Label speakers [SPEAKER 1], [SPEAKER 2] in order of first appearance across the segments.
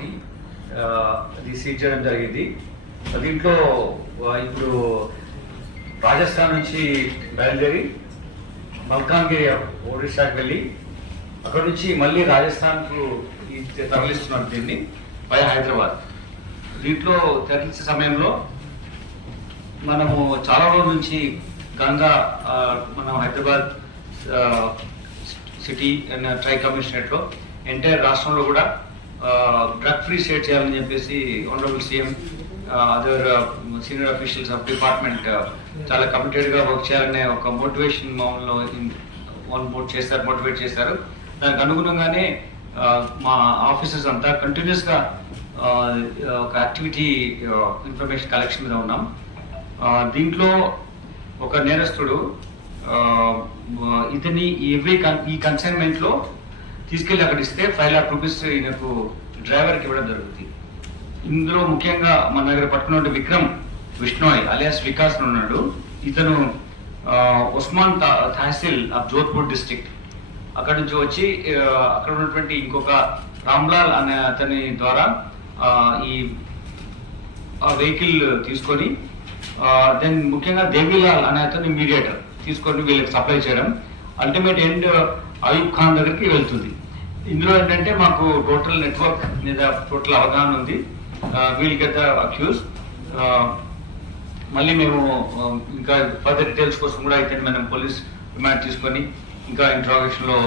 [SPEAKER 1] Property అది seize చేయడం జరిగింది. దీంట్లో ఇప్పుడు రాజస్థాన్ నుంచి బయలుదేరి మల్కాన్గిరి ఒడిశాకి వెళ్ళి అక్కడ నుంచి మళ్ళీ రాజస్థాన్కు తరలిస్తున్నారు దీన్ని పై హైదరాబాద్. దీంట్లో తరలించే సమయంలో మనము చాలా రోజుల నుంచి గంగా మనం హైదరాబాద్ సిటీ అండ్ ట్రై కమిషనరేట్లో ఎంటైర్ రాష్ట్రంలో కూడా డ్రగ్ ఫ్రీ స్టేట్ చేయాలని చెప్పేసి honourable CM other senior officials of department చాలా కమిటెడ్గా వర్క్ చేయాలనే ఒక మోటివేషన్ మామూలులో వన్ మోట్ చేస్తారు మోటివేట్ చేశారు. దానికి అనుగుణంగానే మా ఆఫీసర్స్ అంతా కంటిన్యూస్గా ఒక యాక్టివిటీ ఇన్ఫర్మేషన్ కలెక్షన్ మీద ఉన్నాం. దీంట్లో ఒక నేరస్తుడు ఇతని ఎవ్రీ కన్- ఈ కన్సైన్మెంట్లో తీసుకెళ్ళి అక్కడ ఇస్తే ఫైవ్ లాక్ రూపీస్ ఈయనకు డ్రైవర్కి ఇవ్వడం జరుగుతుంది. ఇందులో ముఖ్యంగా మన దగ్గర పట్టుకున్న విక్రమ్ విష్ణోయ్ అలియాస్ వికాస్ ఉన్నాడు. ఇతను ఉస్మాన్ తా- తహసీల్ ఆఫ్ జోధ్పూర్ డిస్టిక్ అక్కడ నుంచి వచ్చి అక్కడ ఉన్నటువంటి ఇంకొక రామ్లాల్ అనే అతని ద్వారా ఈ వెహికల్ తీసుకొని దెన్ ముఖ్యంగా దేవిలాల్ అనే అతని మీడియేటర్ తీసుకొని వీళ్ళకి సప్లై చేయడం. అల్టిమేట్ ఎండ్ అయూబ్ ఖాన్ దగ్గరికి వెళ్తుంది. ఇందులో ఏంటంటే మాకు టోటల్ నెట్వర్క్ మీద టోటల్ అవగాహన ఉంది. వీల్ గెట్ ద అక్యూస్ మళ్ళీ మేము ఇంకా ఫర్దర్ డీటెయిల్స్ కోసం కూడా అయితే మనం పోలీస్ రిమాండ్ తీసుకొని ఇంకా ఇంట్రాగేషన్లో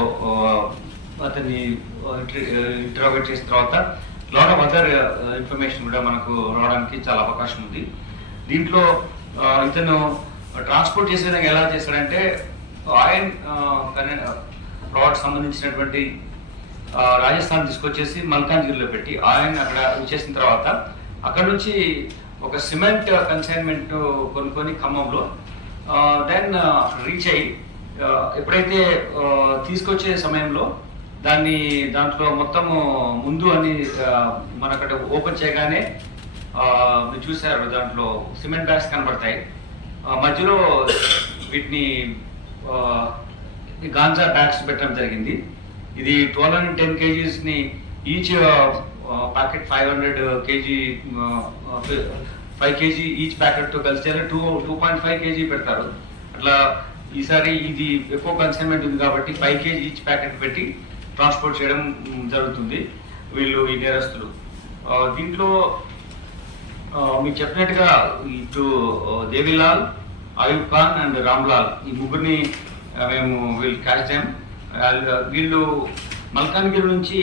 [SPEAKER 1] అతన్ని ఇంట్రాగేట్ చేసిన తర్వాత లాట్ ఆఫ్ అదర్ ఇన్ఫర్మేషన్ కూడా మనకు రావడానికి చాలా అవకాశం ఉంది. దీంట్లో ఇతను ట్రాన్స్పోర్ట్ చేసే విధంగా ఎలా చేశాడంటే ఆయన ప్లాట్ సంబంధించినటువంటి రాజస్థాన్ తీసుకొచ్చేసి మల్కాన్గిరిలో పెట్టి ఆయన అక్కడ ఇచ్చేసిన తర్వాత అక్కడ నుంచి ఒక సిమెంట్ కన్సైన్మెంట్ కొనుక్కొని ఖమ్మంలో దెన్ రీచ్ అయ్యి ఎప్పుడైతే తీసుకొచ్చే సమయంలో దాన్ని దాంట్లో మొత్తము ముందు అని మనకట ఓపెన్ చేయగానే మీరు చూసారు దాంట్లో సిమెంట్ బ్యాగ్స్ కనబడతాయి. మధ్యలో వీటిని గాంజా బ్యాగ్స్ పెట్టడం జరిగింది. ఇది twelve hundred ten కేజీస్ని each packet five hundred kg five kg each ప్యాకెట్తో కలిసి కలిసి two two point five kg పెడతారు. అట్లా ఈసారి ఇది ఎక్కువ కన్సైన్మెంట్ ఉంది కాబట్టి ఫైవ్ కేజీ ఈచ్ ప్యాకెట్ పెట్టి ట్రాన్స్పోర్ట్ చేయడం జరుగుతుంది వీళ్ళు ఈ నేరస్తులు. దీంట్లో మీకు చెప్పినట్టుగా ఇటు దేవిలాల్ అయూబ్ ఖాన్ అండ్ రామ్లాల్ ఈ ముగ్గురిని మేము వీళ్ళు క్యాచ్ చేయం వీళ్ళు మల్కాన్గిరి నుంచి